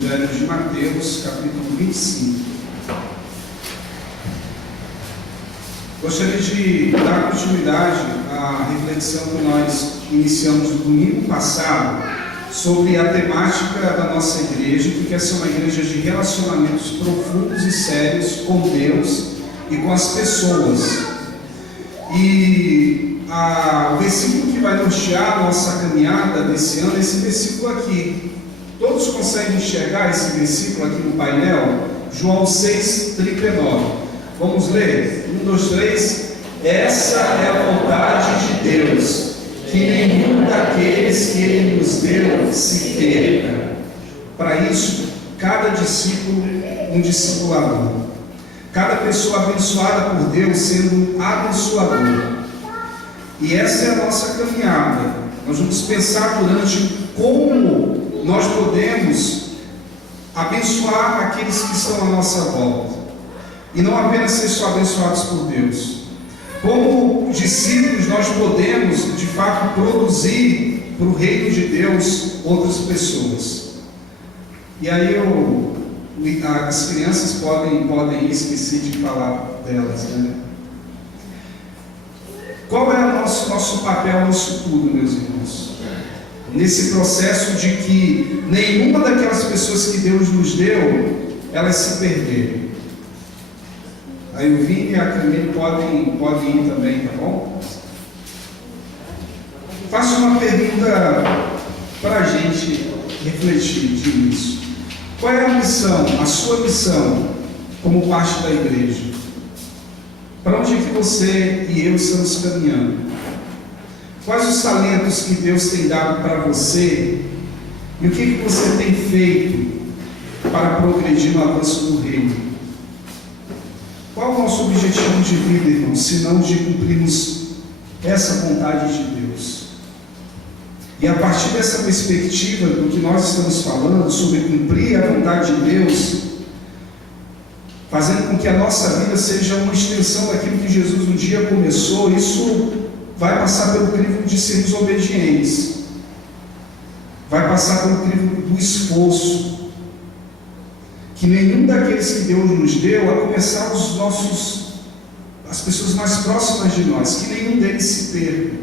Evangelho de Mateus, capítulo 25. Gostaria de dar continuidade à reflexão que nós iniciamos no domingo passado sobre a temática da nossa igreja, que quer ser uma igreja de relacionamentos profundos e sérios com Deus e com as pessoas. E o versículo que vai nortear a nossa caminhada desse ano é esse versículo aqui. Todos conseguem enxergar esse versículo aqui no painel? João 6,39. Vamos ler? 1, 2, 3. Essa é a vontade de Deus, que nenhum daqueles que Ele nos deu se perca. Para isso, cada discípulo, um discipulador. Cada pessoa abençoada por Deus sendo um abençoador. E essa é a nossa caminhada. Nós vamos pensar durante como nós podemos abençoar aqueles que estão à nossa volta. E não apenas ser só abençoados por Deus. Como discípulos, nós podemos, de fato, produzir para o reino de Deus outras pessoas. E aí as crianças podem esquecer de falar delas, né? Qual é o nosso papel nisso tudo, meus irmãos? Nesse processo de que nenhuma daquelas pessoas que Deus nos deu, elas se perderem. Aí o Vini e a Camille podem ir também, tá bom? Faço uma pergunta para a gente refletir nisso. Qual é a missão, a sua missão, como parte da igreja? Para onde é que você e eu estamos caminhando? Quais os talentos que Deus tem dado para você? E o que você tem feito para progredir no avanço do reino? Qual é o nosso objetivo de vida, irmão? Se não de cumprirmos essa vontade de Deus. E a partir dessa perspectiva do que nós estamos falando, sobre cumprir a vontade de Deus, fazendo com que a nossa vida seja uma extensão daquilo que Jesus um dia começou, isso vai passar pelo crivo de sermos obedientes, vai passar pelo crivo do esforço, que nenhum daqueles que Deus nos deu, a começar as pessoas mais próximas de nós, que nenhum deles se perca,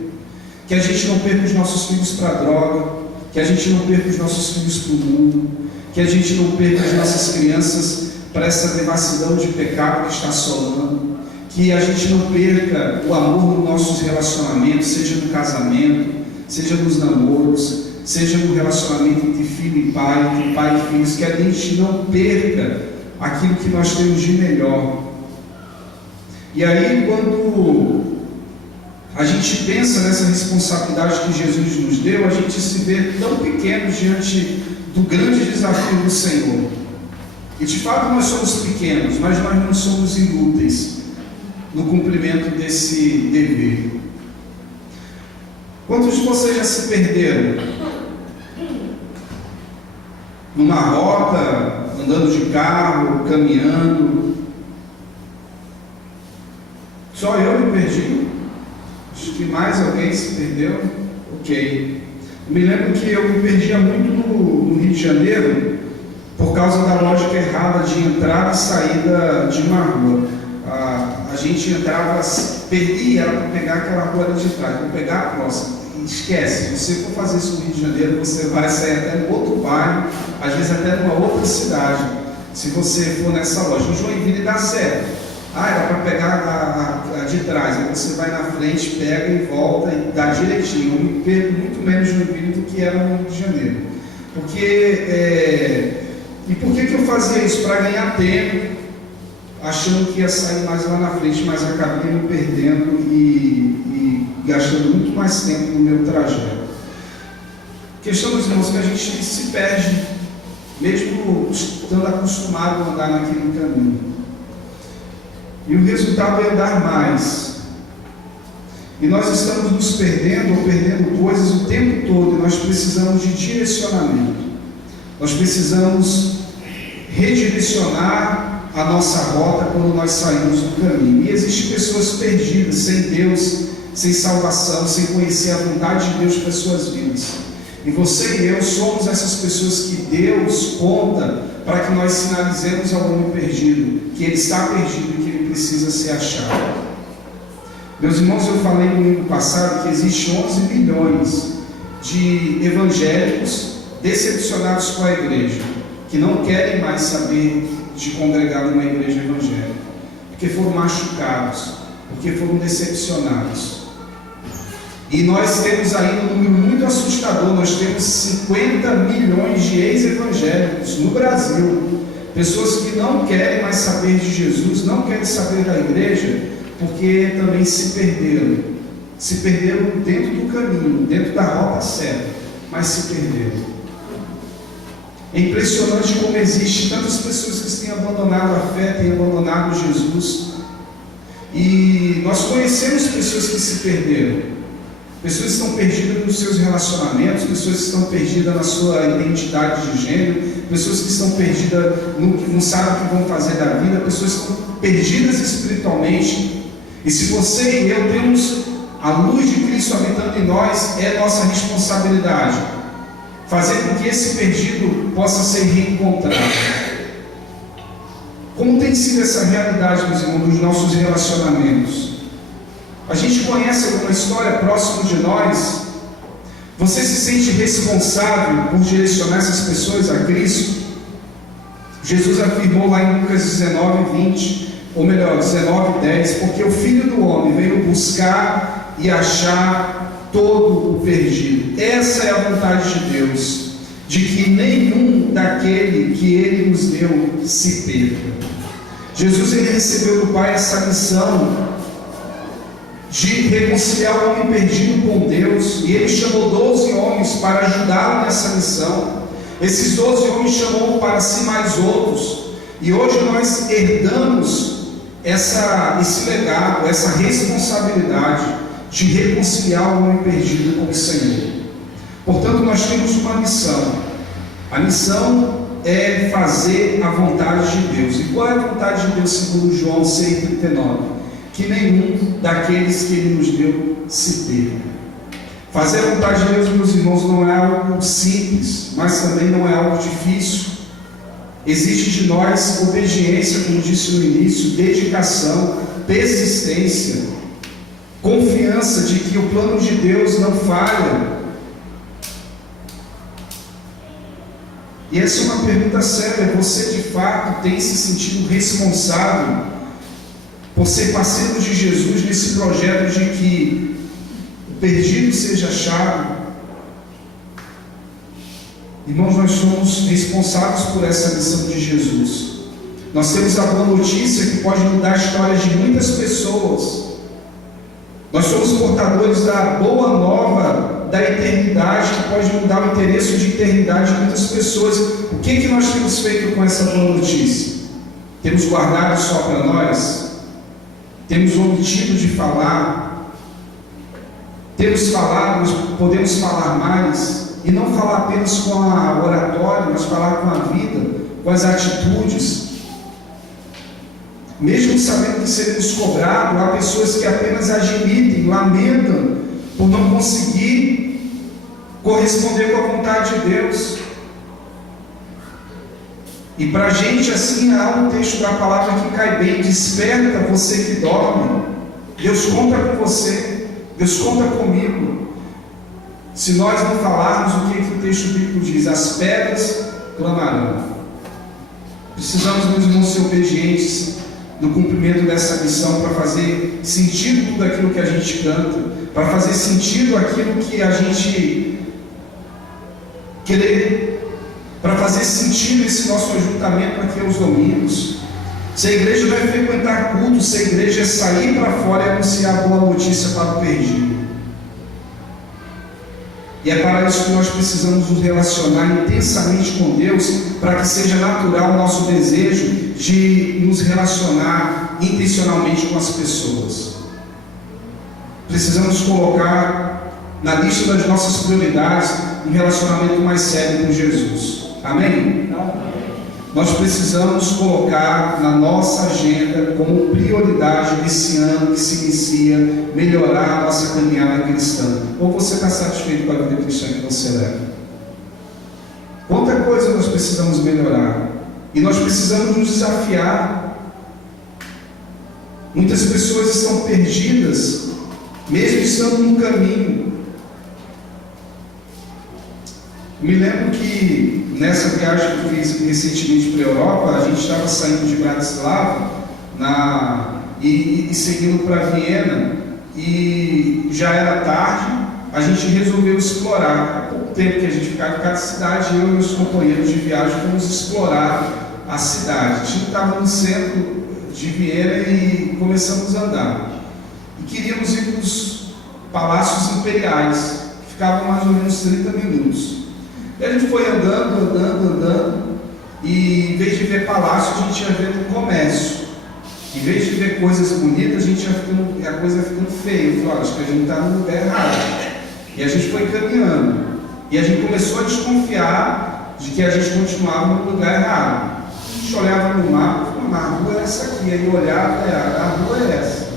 que a gente não perca os nossos filhos para a droga, que a gente não perca os nossos filhos para o mundo, que a gente não perca as nossas crianças para essa devassidão de pecado que está assolando, que a gente não perca o amor nos nossos relacionamentos, seja no casamento, seja nos namoros, seja no relacionamento entre filho e pai, entre pai e filhos, que a gente não perca aquilo que nós temos de melhor. E aí, quando a gente pensa nessa responsabilidade que Jesus nos deu, a gente se vê tão pequenos diante do grande desafio do Senhor. E de fato nós somos pequenos, mas nós não somos inúteis no cumprimento desse dever. Quantos de vocês já se perderam? Numa rota, andando de carro, caminhando? Só eu me perdi? Acho que mais alguém se perdeu? Ok. Eu me lembro que eu me perdia muito no Rio de Janeiro, por causa da lógica errada de entrada e saída de uma rua. A gente entrava, perdia para pegar aquela rua ali de trás, para pegar a próxima. Esquece, se você for fazer isso no Rio de Janeiro, você vai sair até no outro bairro, às vezes até numa outra cidade, se você for nessa loja. No Joinville dá certo. Era para pegar a de trás, aí você vai na frente, pega e volta e dá direitinho. Eu me perco muito menos no Joinville do que era no Rio de Janeiro. E por que eu fazia isso? Para ganhar tempo, achando que ia sair mais lá na frente, mas acabei me perdendo e gastando muito mais tempo no meu trajeto. A questão dos irmãos é que a gente se perde, mesmo estando acostumado a andar naquele caminho. E o resultado é andar mais. E nós estamos nos perdendo ou perdendo coisas o tempo todo, e nós precisamos de direcionamento. Nós precisamos redirecionar a nossa rota quando nós saímos do caminho. E existem pessoas perdidas, sem Deus, sem salvação, sem conhecer a vontade de Deus para as suas vidas. E você e eu somos essas pessoas que Deus conta para que nós sinalizemos ao homem perdido que ele está perdido e que ele precisa ser achado. Meus irmãos, eu falei no domingo passado que existem 11 milhões de evangélicos decepcionados com a igreja, que não querem mais saber de congregar numa igreja evangélica, porque foram machucados, porque foram decepcionados. E nós temos ainda um número muito assustador, nós temos 50 milhões de ex-evangélicos no Brasil, pessoas que não querem mais saber de Jesus, não querem saber da igreja, porque também se perderam dentro do caminho, dentro da rota certa, mas se perderam. É impressionante como existem tantas pessoas que têm abandonado a fé, têm abandonado Jesus, e nós conhecemos pessoas que se perderam. Pessoas que estão perdidas nos seus relacionamentos, pessoas que estão perdidas na sua identidade de gênero, pessoas que estão perdidas no que não sabem o que vão fazer da vida, pessoas que estão perdidas espiritualmente. E se você e eu temos a luz de Cristo habitando em nós, é nossa responsabilidade fazer com que esse perdido possa ser reencontrado. Como tem sido essa realidade, meus irmãos, dos nossos relacionamentos? A gente conhece alguma história próxima de nós? Você se sente responsável por direcionar essas pessoas a Cristo? Jesus afirmou lá em Lucas 19:20, ou melhor, 19:10, porque o Filho do Homem veio buscar e achar todo o perdido. Essa é a vontade de Deus, de que nenhum daquele que Ele nos deu se perca. Jesus, ele recebeu do Pai essa missão de reconciliar o homem perdido com Deus, e ele chamou 12 homens para ajudá-lo nessa missão. Esses 12 homens chamou para si mais outros, e hoje nós herdamos esse legado, essa responsabilidade de reconciliar o homem perdido com o Senhor. Portanto, nós temos uma missão. A missão é fazer a vontade de Deus. E qual é a vontade de Deus segundo João 6,39? Que nenhum daqueles que Ele nos deu se perca. Fazer a vontade de Deus, meus irmãos, não é algo simples, mas também não é algo difícil. Exige de nós obediência, como disse no início, dedicação, persistência, confiança de que o plano de Deus não falha. E essa é uma pergunta séria: você de fato tem se sentido responsável por ser parceiro de Jesus nesse projeto de que o perdido seja achado? Irmãos, nós somos responsáveis por essa missão de Jesus. Nós temos a boa notícia que pode mudar a história de muitas pessoas. Nós somos portadores da boa nova da eternidade, que pode mudar o interesse de eternidade de muitas pessoas. O que nós temos feito com essa boa notícia? Temos guardado só para nós? Temos omitido de falar? Temos falado, mas podemos falar mais? E não falar apenas com a oratória, mas falar com a vida, com as atitudes. Mesmo sabendo que seremos cobrados, há pessoas que apenas admitem, lamentam por não conseguir corresponder com a vontade de Deus. E para a gente assim, há um texto da palavra que cai bem: desperta você que dorme, Deus conta com você, Deus conta comigo. Se nós não falarmos o que o texto bíblico diz, as pedras clamarão. Precisamos, meus irmãos, ser obedientes no cumprimento dessa missão, para fazer sentido tudo aquilo que a gente canta, para fazer sentido aquilo que a gente crê, para fazer sentido esse nosso ajuntamento aqui aos domingos. Se a igreja vai frequentar culto, se a igreja é sair para fora e anunciar a boa notícia para o perdido. E é para isso que nós precisamos nos relacionar intensamente com Deus, para que seja natural o nosso desejo de nos relacionar intencionalmente com as pessoas. Precisamos colocar na lista das nossas prioridades um relacionamento mais sério com Jesus. Amém? nós precisamos colocar na nossa agenda como prioridade desse ano que se inicia, melhorar a nossa caminhada cristã. Ou você está satisfeito com a vida cristã que você leva? Quanta coisa nós precisamos melhorar, e nós precisamos nos desafiar. Muitas pessoas estão perdidas, mesmo estando no caminho. Me lembro que nessa viagem que eu fiz recentemente para a Europa, a gente estava saindo de Bratislava e seguindo para Viena, e já era tarde. A gente resolveu explorar. Há pouco tempo que a gente ficava em cada cidade, eu e os companheiros de viagem fomos explorar a cidade. A gente estava no centro de Viena e começamos a andar. E queríamos ir para os palácios imperiais, que ficavam mais ou menos 30 minutos. E a gente foi andando, e em vez de ver palácio, a gente ia vendo comércio. Em vez de ver coisas bonitas, a coisa ia ficando feia. Eu falei, acho que a gente está no lugar errado. E a gente foi caminhando, e a gente começou a desconfiar de que a gente continuava no lugar errado. A gente olhava no mapa e falava, a rua é essa aqui. Aí olhava, a rua é essa.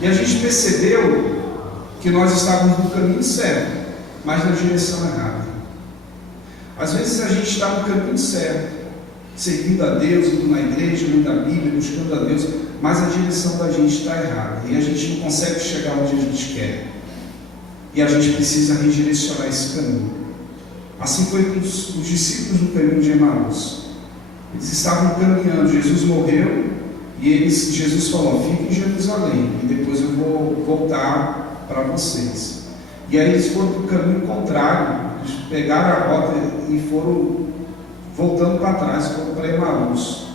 E a gente percebeu que nós estávamos no caminho certo, mas na direção errada. Às vezes a gente está no caminho certo, servindo a Deus, indo na igreja, lendo a Bíblia, buscando a Deus, mas a direção da gente está errada, e a gente não consegue chegar onde a gente quer. E a gente precisa redirecionar esse caminho. Assim foi com os discípulos no caminho de Emaús. Eles estavam caminhando, Jesus morreu, e Jesus falou, fiquem em Jerusalém, e depois eu vou voltar para vocês. E aí eles foram para o caminho contrário, eles pegaram a rota e foram voltando para trás, foram para Emaús.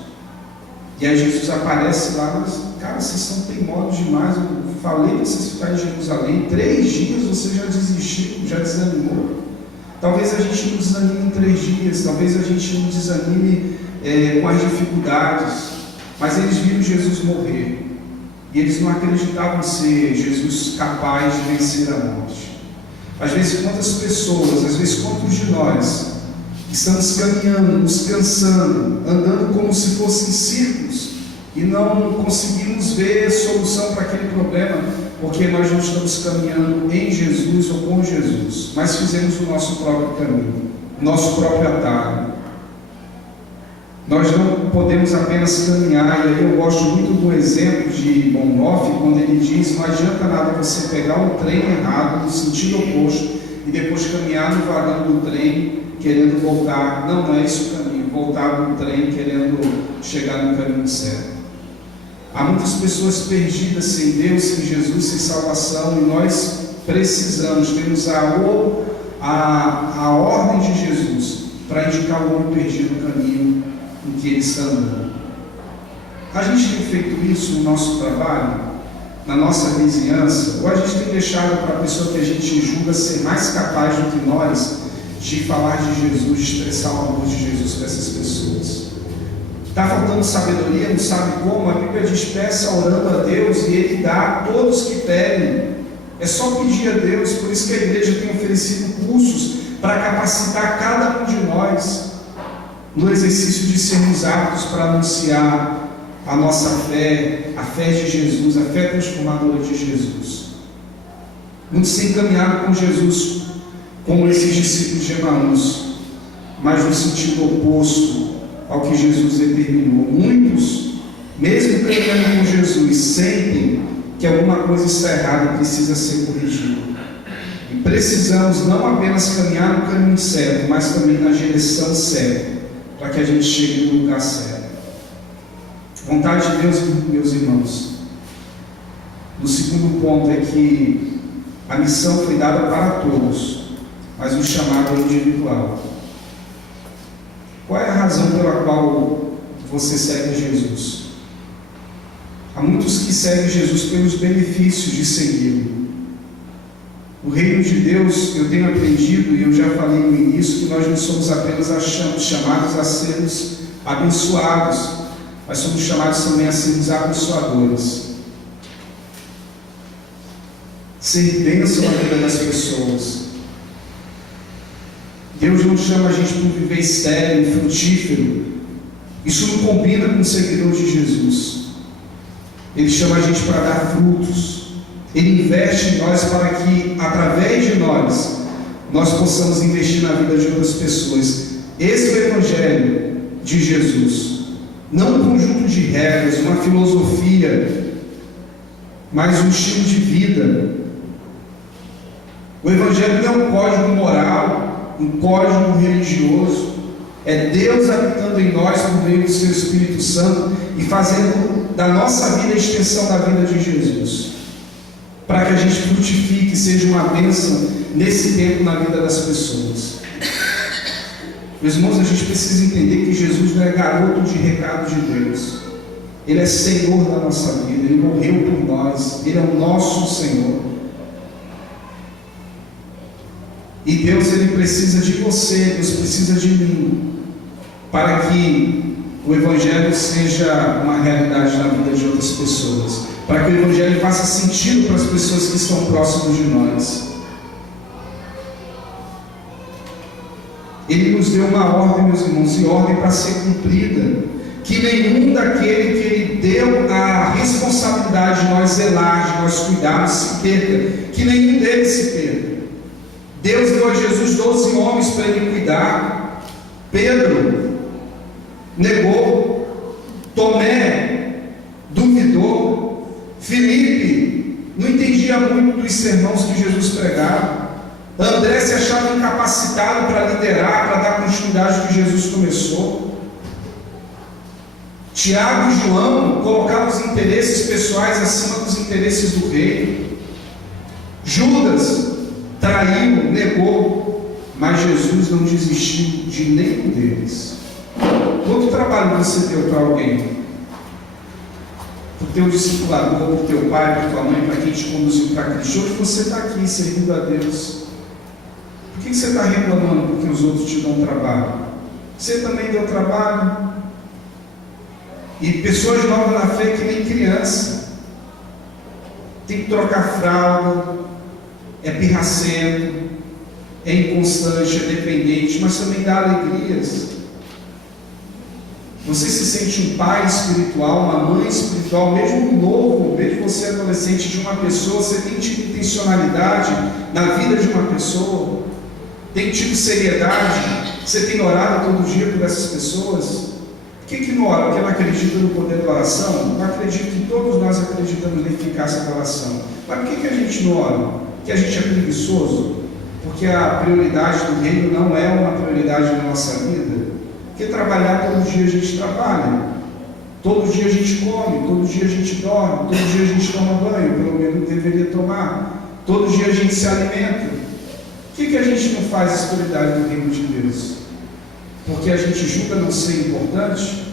E aí Jesus aparece lá, mas, cara, vocês são teimosos demais, eu falei para vocês ficarem em Jerusalém, 3 dias você já desistiu, já desanimou. Talvez a gente não desanime em 3 dias, talvez a gente não desanime com as dificuldades, mas eles viram Jesus morrer, e eles não acreditavam ser Jesus capaz de vencer a morte. Às vezes, quantas pessoas, às vezes, quantos de nós estamos caminhando, nos cansando, andando como se fossem círculos, e não conseguimos ver solução para aquele problema, porque nós não estamos caminhando em Jesus ou com Jesus, mas fizemos o nosso próprio caminho, o nosso próprio atalho. Nós não podemos apenas caminhar, e aí eu gosto muito do exemplo de Bonhoeffer, quando ele diz, não adianta nada você pegar um trem errado, no sentido oposto, e depois caminhar no vagão do trem, querendo voltar, não é esse o caminho, voltar no trem querendo chegar no caminho certo. Há muitas pessoas perdidas sem Deus, sem Jesus, sem salvação, e nós precisamos, temos a ordem de Jesus para indicar o homem perdido no caminho em que ele está andando. A gente tem feito isso no nosso trabalho, na nossa vizinhança, ou a gente tem deixado para a pessoa que a gente julga ser mais capaz do que nós de falar de Jesus, de expressar o amor de Jesus para essas pessoas? Está faltando sabedoria, não sabe como? A Bíblia diz, peça orando a Deus e Ele dá a todos que pedem. É só pedir a Deus. Por isso que a igreja tem oferecido cursos para capacitar cada um de nós no exercício de sermos aptos para anunciar a nossa fé, a fé de Jesus, a fé transformadora de Jesus. Muitos têm caminhado com Jesus como esses discípulos de Emaús, mas no sentido oposto ao que Jesus determinou. Muitos, mesmo caminhando com Jesus, sentem que alguma coisa está errada e precisa ser corrigida. E precisamos não apenas caminhar no caminho certo, mas também na direção certa, para que a gente chegue no lugar certo. Vontade de Deus, meus irmãos. O segundo ponto é que a missão foi dada para todos, mas o chamado é individual. Qual é a razão pela qual você segue Jesus? Há muitos que seguem Jesus pelos benefícios de segui-lo. O reino de Deus, eu tenho aprendido, e eu já falei no início, que nós não somos apenas chamados a sermos abençoados, mas somos chamados também a sermos abençoadores. Ser bênção na vida das pessoas. Deus não chama a gente para um viver estéril, frutífero, Isso não combina com o seguidor de Jesus. Ele chama a gente para dar frutos. Ele investe em nós para que, através de nós possamos investir na vida de outras pessoas. Esse é o Evangelho de Jesus. Não um conjunto de regras, uma filosofia, mas um estilo de vida. O Evangelho não é um código moral, um código religioso. É Deus habitando em nós por meio do seu Espírito Santo e fazendo da nossa vida a extensão da vida de Jesus, para que a gente frutifique, seja uma bênção nesse tempo na vida das pessoas. Meus irmãos, a gente precisa entender que Jesus não é garoto de recado de Deus. Ele é Senhor da nossa vida. Ele morreu por nós. Ele é o nosso Senhor. E Deus, Ele precisa de você. Deus precisa de mim, para que o Evangelho seja uma realidade na vida de outras pessoas, para que o Evangelho faça sentido para as pessoas que estão próximas de nós. Ele nos deu uma ordem, meus irmãos, e ordem para ser cumprida, que nenhum daquele que Ele deu a responsabilidade de nós zelar, de nós cuidarmos, se perca, que nenhum deles se perca. Deus deu a Jesus 12 homens para Ele cuidar. Pedro negou, Tomé duvidou, Filipe não entendia muito dos sermões que Jesus pregava, André se achava incapacitado para liderar, para dar continuidade ao que Jesus começou. Tiago e João colocavam os interesses pessoais acima dos interesses do rei. Judas traiu, negou, mas Jesus não desistiu de nenhum deles. Quanto trabalho você deu para alguém? Para o teu discipulador, para o teu pai, para a tua mãe, para quem te conduziu para Cristo? Hoje você está aqui servindo a Deus. Por que você está reclamando porque os outros te dão trabalho? Você também deu trabalho. E pessoas novas na fé que nem criança. Tem que trocar fralda, é pirracento, é inconstante, é dependente, mas também dá alegrias. Você se sente um pai espiritual, uma mãe espiritual, mesmo novo, mesmo você adolescente de uma pessoa, você tem tido intencionalidade na vida de uma pessoa, tem tido seriedade, você tem orado todo dia por essas pessoas. Por que não ora? Porque não acredita no poder da oração? Não acredito que todos nós acreditamos na eficácia da oração. Mas por que a gente não ora? Porque a gente é preguiçoso? Porque a prioridade do reino não é uma prioridade na nossa vida? Porque trabalhar todo dia a gente trabalha, todo dia a gente come, todo dia a gente dorme, todo dia a gente toma banho, pelo menos deveria tomar, todo dia a gente se alimenta. Por que a gente não faz a prioridade do reino de Deus? Porque a gente julga não ser importante?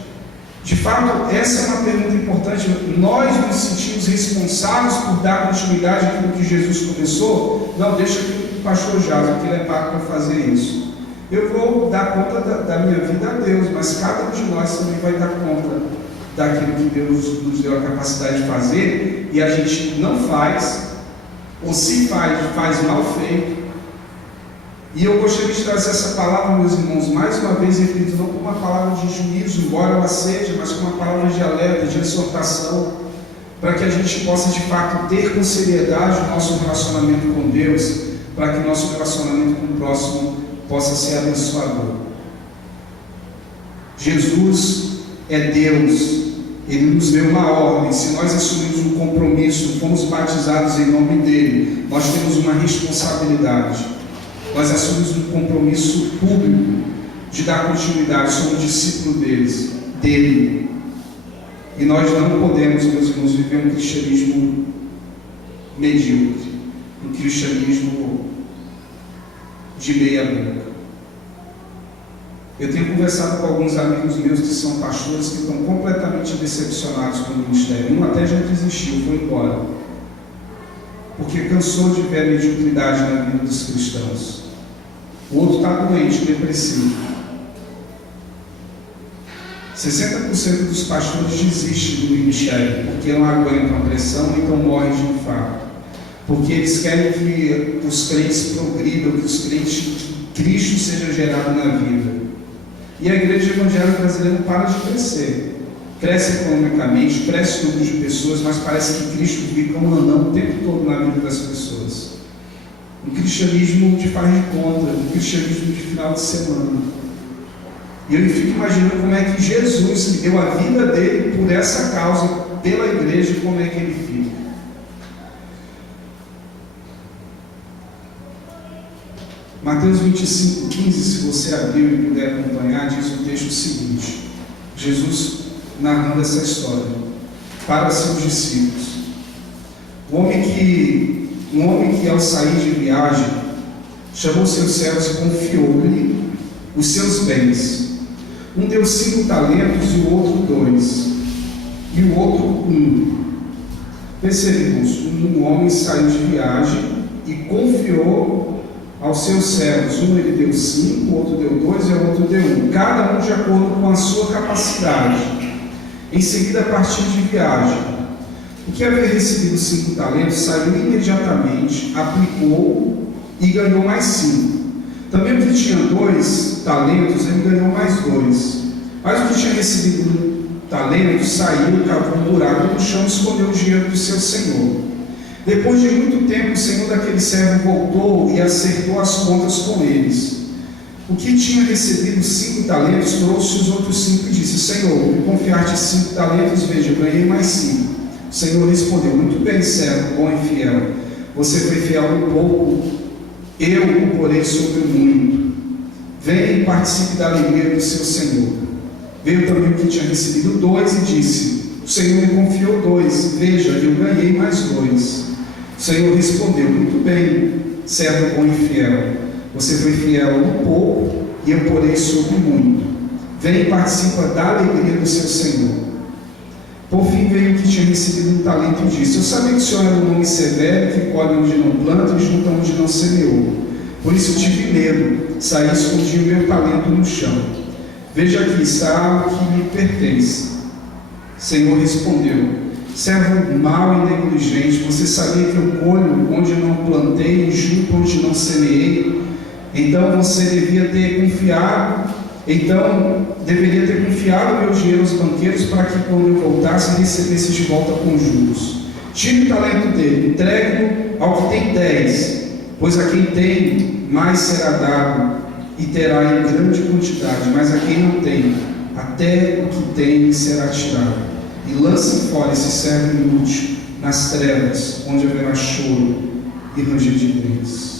De fato, essa é uma pergunta importante. Nós nos sentimos responsáveis por dar continuidade àquilo que Jesus começou? Não, deixa que o pastor Jason, que ele é pago para fazer isso. Eu vou dar conta da minha vida a Deus, mas cada um de nós também vai dar conta daquilo que Deus nos deu a capacidade de fazer, e a gente não faz, ou se faz mal feito. E eu gostaria de trazer essa palavra, meus irmãos, mais uma vez, repito, não como uma palavra de juízo, embora ela seja, mas como uma palavra de alerta, de exortação, para que a gente possa de fato ter com seriedade o nosso relacionamento com Deus, para que o nosso relacionamento com o próximo possa ser abençoador. Jesus é Deus, Ele nos deu uma ordem. Se nós assumimos um compromisso, fomos batizados em nome dEle, nós temos uma responsabilidade. Nós assumimos um compromisso público de dar continuidade, somos discípulos dele. E nós não podemos, meus irmãos, viver um cristianismo medíocre, um cristianismo de meia boca. Eu tenho conversado com alguns amigos meus que são pastores que estão completamente decepcionados com o ministério. Um até já desistiu, foi embora, porque cansou de ver a mediocridade na vida dos cristãos. O outro está doente, depressivo. 60% dos pastores desistem do ministério porque não aguentam a pressão, então morrem de infarto. Porque eles querem que os crentes progridam, que os crentes, que Cristo seja gerado na vida. E a igreja evangélica brasileira não para de crescer. Cresce economicamente, cresce o número de pessoas, mas parece que Cristo fica um anão o tempo todo na vida das pessoas. Um cristianismo de faz de conta, um cristianismo de final de semana. E eu fico imaginando como é que Jesus deu a vida dele por essa causa, pela igreja, e como é que ele fica. Mateus 25:15, se você abrir e puder acompanhar, diz o texto seguinte: Jesus narrando essa história para seus discípulos. Um homem que ao sair de viagem chamou seus servos e confiou-lhe os seus bens. Um deu 5 talentos e o outro 2, e o outro 1. Percebemos, um homem saiu de viagem e confiou aos seus servos. Um ele deu 5, o outro deu 2 e o outro deu 1, cada um de acordo com a sua capacidade. Em seguida partiu de viagem. O que havia recebido 5 talentos saiu imediatamente, aplicou e ganhou mais 5. Também o que tinha 2 talentos, ele ganhou mais 2. Mas o que tinha recebido 1 talento saiu, cavou um buraco no chão e escondeu o dinheiro do seu senhor. Depois de muito tempo, o senhor daquele servo voltou e acertou as contas com eles. O que tinha recebido 5 talentos trouxe os outros 5 e disse: Senhor, me confiaste 5 talentos, veja, eu ganhei mais 5. O Senhor respondeu: muito bem, servo bom e fiel. Você foi fiel no pouco, eu o porei sobre o muito. Venha e participe da alegria do seu Senhor. Veio também o que tinha recebido 2 e disse: o Senhor me confiou 2, veja, eu ganhei mais 2. O Senhor respondeu: muito bem, servo bom e fiel. Você foi fiel no pouco e eu porei sobre o muito. Venha e participa da alegria do seu Senhor. Por fim veio o que tinha recebido 1 talento e disse: eu sabia que o Senhor era um homem severo, que colhe onde não planta e junta onde não semeou. Por isso eu tive medo, saí e escondi o meu talento no chão. Veja aqui está o que me pertence. O Senhor respondeu: servo mau e negligente, você sabia que eu colho onde não plantei e junto onde não semeei? Então você deveria ter confiado meu dinheiro aos banqueiros, para que quando eu voltasse recebesse de volta com juros. Tire o talento dele, entregue-o ao que tem 10, pois a quem tem mais será dado e terá em grande quantidade, mas a quem não tem, até o que tem será tirado. E lance fora esse servo inútil nas trevas, onde haverá choro e ranger de dentes.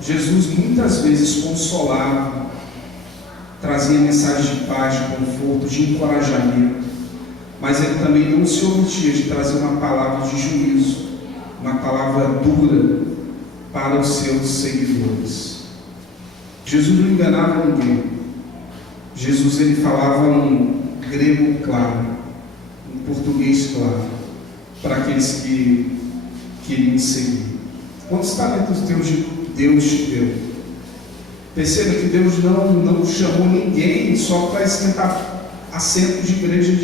Jesus muitas vezes consolava, trazia mensagem de paz, de conforto, de encorajamento, mas ele também não se omitia de trazer uma palavra de juízo, uma palavra dura para os seus seguidores. Jesus não enganava ninguém. Jesus ele falava um grego claro, um português claro, para aqueles que queriam seguir. Quantos talentos Deus te deu? Perceba que Deus não chamou ninguém só para esquentar assento de igreja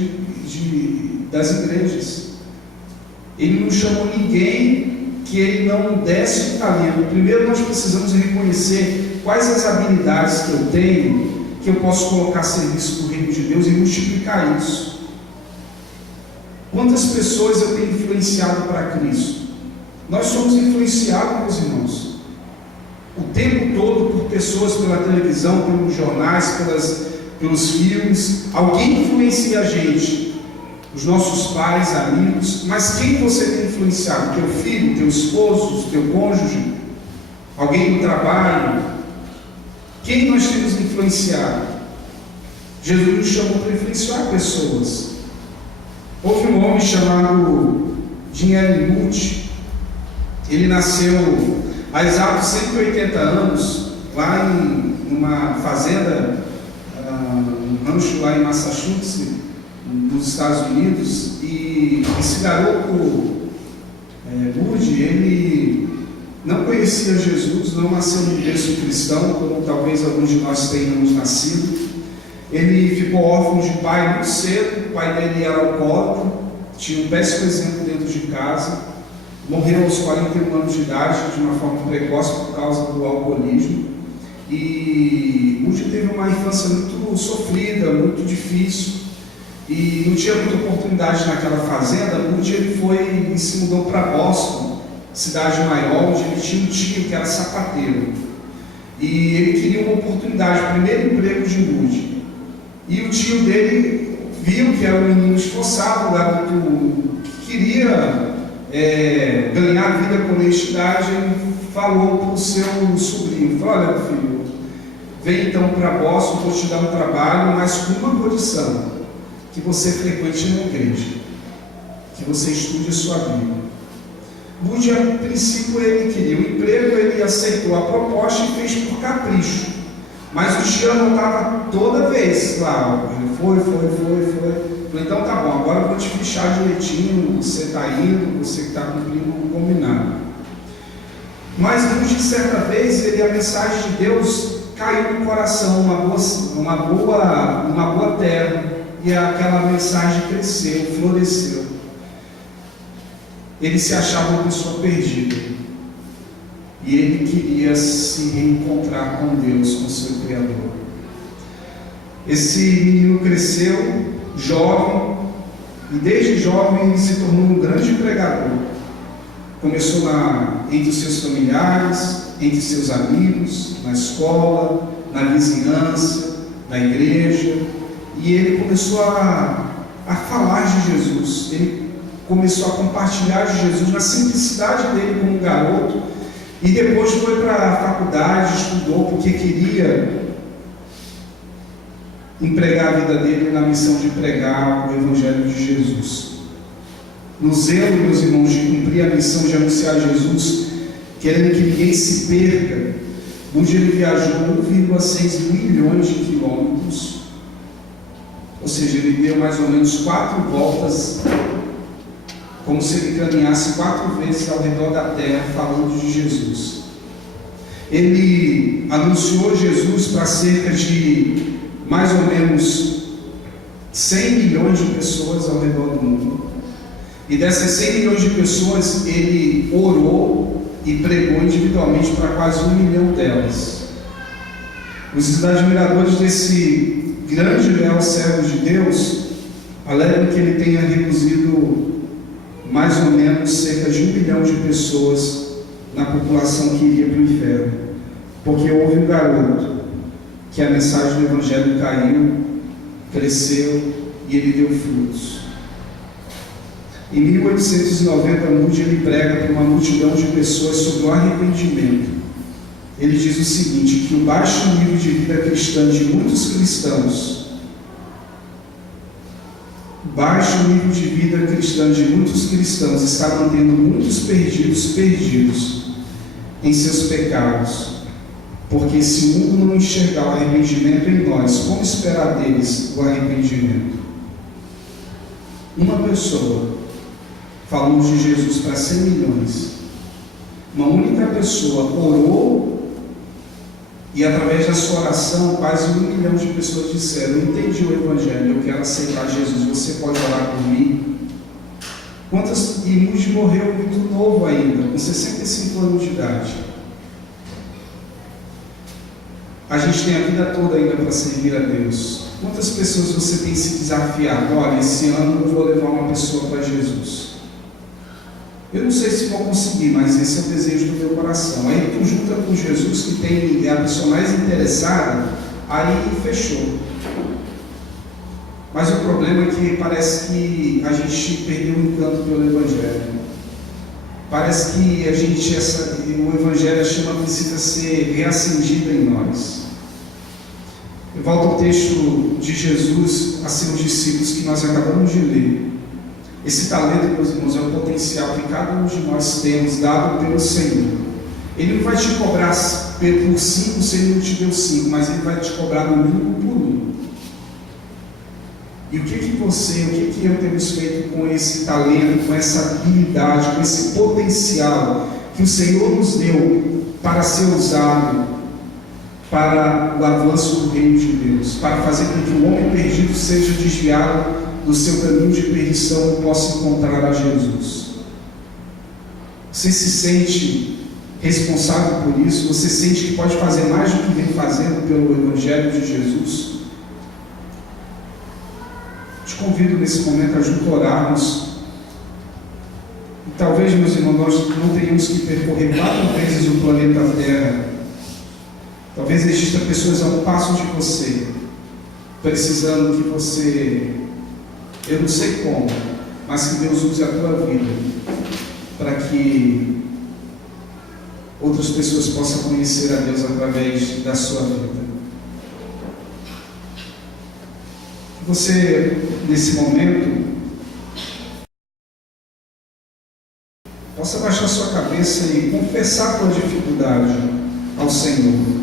das igrejas. Ele não chamou ninguém que ele não desse o talento. Primeiro nós precisamos reconhecer quais as habilidades que eu tenho, que eu posso colocar a serviço do reino de Deus e multiplicar isso. Quantas pessoas eu tenho influenciado para Cristo? Nós somos influenciados, meus irmãos, o tempo todo por pessoas, pela televisão, pelos jornais, pelos filmes. Alguém influencia a gente, os nossos pais, amigos, mas quem você tem influenciado? Teu filho, teu esposo, teu cônjuge, alguém do trabalho? Quem nós temos influenciado? Jesus nos chamou para influenciar pessoas. Houve um homem chamado Dinheiro Inútil. Ele nasceu há exatos 180 anos, lá em uma fazenda, um rancho lá em Massachusetts, nos Estados Unidos, e esse garoto, Woody, ele não conhecia Jesus, não nasceu no berço cristão, como talvez alguns de nós tenhamos nascido. Ele ficou órfão de pai muito cedo, o pai dele era alcoólatra, tinha um péssimo exemplo dentro de casa. Morreu aos 41 anos de idade, de uma forma precoce por causa do alcoolismo. E Búdia teve uma infância muito sofrida, muito difícil, e não tinha muita oportunidade naquela fazenda. Búdia ele se mudou para Boston, cidade maior, onde ele tinha um tio que era sapateiro. E ele queria uma oportunidade, o primeiro emprego de Búdia. E o tio dele viu que era um menino esforçado, um garoto que queria ganhar vida com honestidade. Ele falou para o seu sobrinho, falou: olha, meu filho, vem então para Boston, vou te dar um trabalho, mas com uma condição: que você frequente na igreja, que você estude a sua Bíblia. Búdia, a princípio, ele queria o emprego, ele aceitou a proposta e fez por capricho. Mas o tio anotava toda vez lá, foi. Falei: então tá bom, agora eu vou te fichar direitinho, você está indo, você está cumprindo o combinado. Mas Búdia, certa vez, a mensagem de Deus caiu no coração, uma boa terra, e aquela mensagem cresceu, floresceu. Ele se achava uma pessoa perdida, e ele queria se reencontrar com Deus, com seu Criador. Esse menino cresceu jovem, e desde jovem ele se tornou um grande pregador. Começou entre os seus familiares, entre seus amigos, na escola, na vizinhança, na igreja, e ele começou a falar de Jesus. Ele começou a compartilhar de Jesus na simplicidade dele como garoto, e depois foi para a faculdade, estudou, porque queria empregar a vida dele na missão de pregar o Evangelho de Jesus. No zelo, meus irmãos, de cumprir a missão de anunciar Jesus, querendo que ninguém se perca, Búdia viajou 1,6 milhões de quilômetros, ou seja, ele deu mais ou menos 4 voltas, como se ele caminhasse 4 vezes ao redor da terra falando de Jesus. Ele anunciou Jesus para cerca de mais ou menos 100 milhões de pessoas ao redor do mundo. E dessas 100 milhões de pessoas, ele orou e pregou individualmente para quase 1 milhão delas. Os admiradores desse grande e leal servo de Deus alegam que ele tenha reduzido mais ou menos cerca de 1 milhão de pessoas na população que iria para o inferno, porque houve um garoto que a mensagem do Evangelho caiu, cresceu e ele deu frutos. Em 1890, Moody ele prega para uma multidão de pessoas sobre o arrependimento. Ele diz o seguinte: que o baixo nível de vida cristã de muitos cristãos, está mantendo muitos perdidos em seus pecados. Porque se o mundo não enxergar o arrependimento em nós, como esperar deles o arrependimento? Uma pessoa falou de Jesus para 100 milhões. Uma única pessoa orou, e através da sua oração, quase 1 milhão de pessoas disseram: eu entendi o Evangelho, eu quero aceitar Jesus, você pode orar por mim? E Moody morreu muito novo ainda, com 65 anos de idade. A gente tem a vida toda ainda para servir a Deus. Quantas pessoas você tem se desafiado? Olha, esse ano eu vou levar uma pessoa para Jesus. Eu não sei se vou conseguir, mas esse é o desejo do meu coração. Aí tu junta com Jesus, que é a pessoa mais interessada, aí fechou. Mas o problema é que parece que a gente perdeu o encanto pelo Evangelho. Parece que o Evangelho, a chama precisa ser reacendida em nós. Eu volto ao texto de Jesus a seus discípulos que nós acabamos de ler. Esse talento, meus irmãos, é o potencial que cada um de nós temos, dado pelo Senhor. Ele não vai te cobrar por 5 se Ele não te deu 5, mas Ele vai te cobrar no mínimo por 1. E o que eu temos feito com esse talento, com essa habilidade, com esse potencial que o Senhor nos deu para ser usado para o avanço do reino de Deus, para fazer com que o homem perdido seja desviado do seu caminho de perdição e possa encontrar a Jesus? Você se sente responsável por isso? Você sente que pode fazer mais do que vem fazendo pelo Evangelho de Jesus? Te convido nesse momento a junto orarmos. E talvez, meus irmãos, nós não tenhamos que percorrer 4 vezes o planeta Terra. Talvez existam pessoas a um passo de você, precisando que você, eu não sei como, mas que Deus use a tua vida para que outras pessoas possam conhecer a Deus através da sua vida. Que você, nesse momento, possa baixar sua cabeça e confessar a tua dificuldade ao Senhor.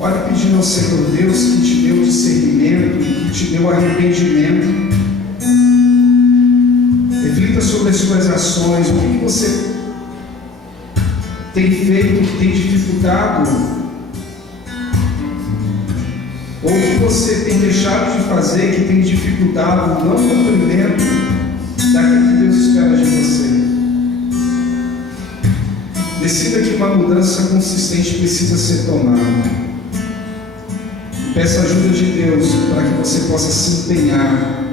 Ore pedindo ao Senhor Deus que te deu discernimento, que te deu arrependimento. Reflita sobre as suas ações, o que você tem feito, que tem dificultado, ou o que você tem deixado de fazer, que tem dificultado o não cumprimento daquilo que Deus espera de você. Decida que uma mudança consistente precisa ser tomada. Peça a ajuda de Deus para que você possa se empenhar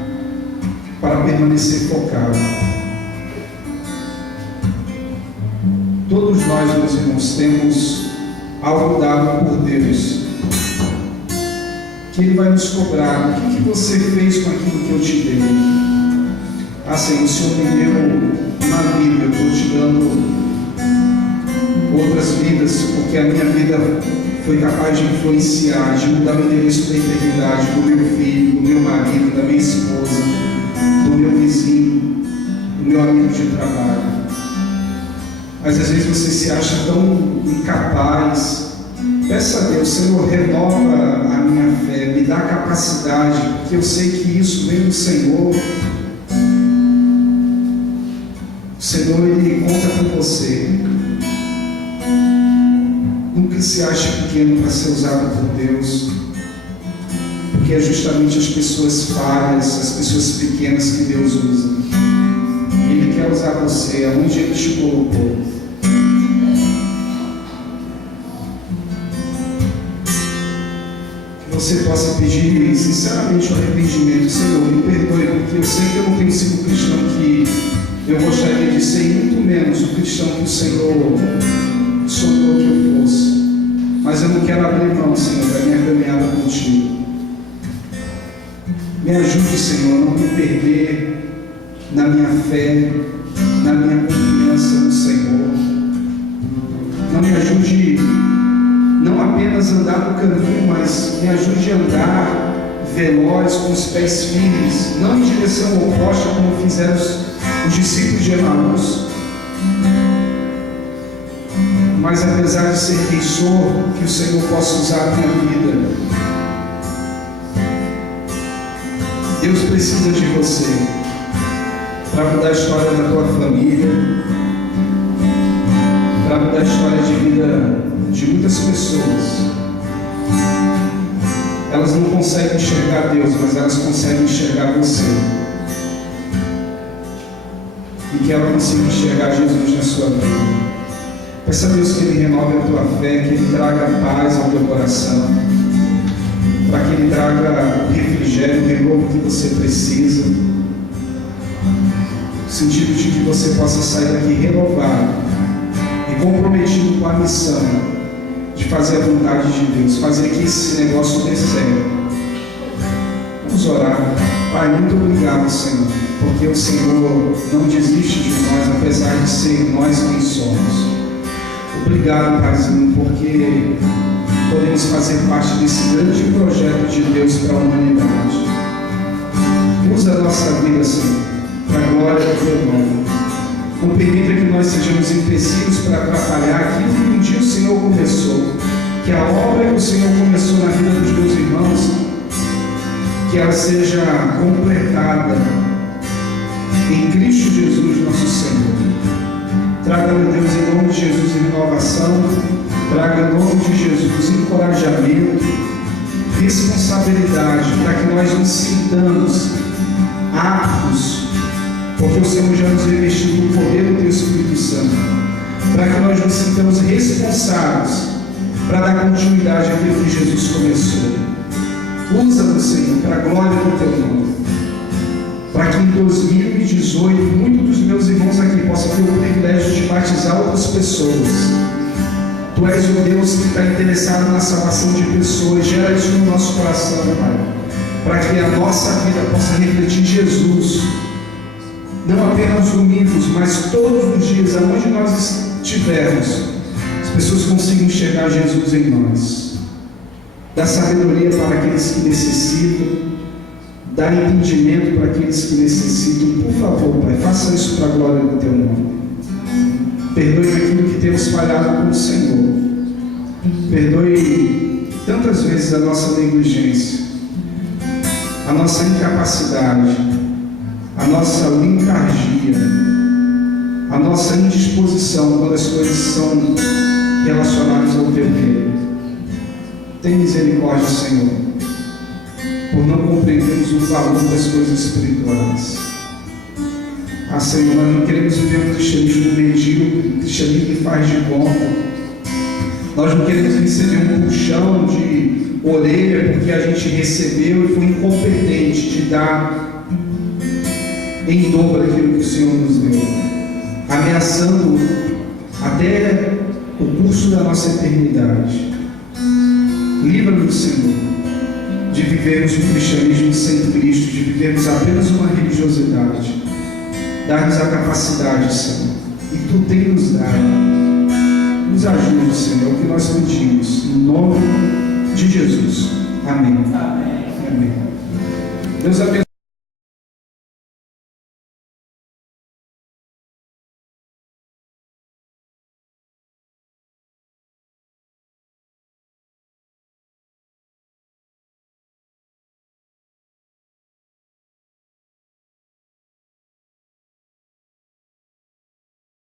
para permanecer focado. Todos nós, meus irmãos, temos algo dado por Deus, que Ele vai nos cobrar. O que você fez com aquilo que eu te dei? Ah, Senhor, o Senhor me deu uma vida, eu estou te dando outras vidas, porque a minha vida foi capaz de influenciar, de mudar o endereço da eternidade do meu filho, do meu marido, da minha esposa, do meu vizinho, do meu amigo de trabalho. Mas às vezes você se acha tão incapaz. Peça a Deus: Senhor, renova a minha fé, me dá capacidade, porque eu sei que isso vem do Senhor. O Senhor, Ele conta com você. Nunca se ache pequeno para ser usado por Deus, porque é justamente as pessoas falhas, as pessoas pequenas que Deus usa. Ele quer usar você aonde Ele te colocou. Que você possa pedir sinceramente o arrependimento. Senhor, me perdoe, porque eu sei que eu não tenho sido o cristão que eu gostaria de ser, e muito menos o cristão que o Senhor sonhou que eu fosse. Mas eu não quero abrir mão, Senhor, da minha caminhada contigo. Me ajude, Senhor, a não me perder na minha fé, na minha confiança no Senhor. Não me ajude não apenas a andar no caminho, mas me ajude a andar veloz, com os pés firmes, não em direção oposta como fizeram os discípulos de Emaús. Mas apesar de ser quem sou, que o Senhor possa usar a minha vida. Deus precisa de você para mudar a história da tua família, para mudar a história de vida de muitas pessoas. Elas não conseguem enxergar Deus, mas elas conseguem enxergar você. E que ela consiga enxergar Jesus na sua vida. Peça a Deus que Ele renove a tua fé, que Ele traga paz ao teu coração, para que Ele traga o refrigério, o renovo que você precisa, no sentido de que você possa sair daqui renovado e comprometido com a missão de fazer a vontade de Deus, fazer que esse negócio dê certo. Vamos orar. Pai, muito obrigado, Senhor, porque o Senhor não desiste de nós, apesar de ser nós quem somos. Obrigado, Paizinho, porque podemos fazer parte desse grande projeto de Deus para a humanidade. Usa a nossa vida, Senhor, para a glória do Teu nome. Não permita que nós sejamos empecilhos para atrapalhar aquilo que um dia o Senhor começou. Que a obra que o Senhor começou na vida dos meus irmãos, que ela seja completada em Cristo Jesus, nosso Senhor. Traga, meu Deus, em nome de Jesus, renovação. Traga, em nome de Jesus, encorajamento, responsabilidade, para que nós nos sintamos aptos, porque o Senhor já nos revestiu do poder do Teu Espírito Santo, para que nós nos sintamos responsáveis para dar continuidade àquilo que Jesus começou. Usa-nos, Senhor, para a glória do Teu nome, para que em 2018 muitos dos meus irmãos aqui possam ter o privilégio de batizar outras pessoas. Tu és o Deus que está interessado na salvação de pessoas. Gera isso no nosso coração, Pai, para que a nossa vida possa refletir Jesus, não apenas domingos, mas todos os dias, aonde nós estivermos, as pessoas consigam enxergar Jesus em nós. Dá sabedoria para aqueles que necessitam, dá entendimento para aqueles que necessitam. Por favor, Pai, faça isso para a glória do Teu nome. Perdoe aquilo que temos falhado com o Senhor. Perdoe tantas vezes a nossa negligência, a nossa incapacidade, a nossa letargia, a nossa indisposição quando as coisas são relacionadas ao Teu reino. Tem misericórdia, Senhor, por não compreendermos o valor das coisas espirituais. Senhor, nós não queremos viver um cristianismo medíocre, um cristianismo que faz de conta. Nós não queremos receber um puxão de orelha porque a gente recebeu e foi incompetente de dar em dobro aquilo que o Senhor nos deu, ameaçando até o curso da nossa eternidade. Livra-nos, Senhor, de vivermos um cristianismo sem Cristo, de vivermos apenas uma religiosidade. Dá-nos a capacidade, Senhor, e Tu tem nos dado. Nos ajude, Senhor, é o que nós pedimos, em nome de Jesus. Amém. Amém. Deus abençoe.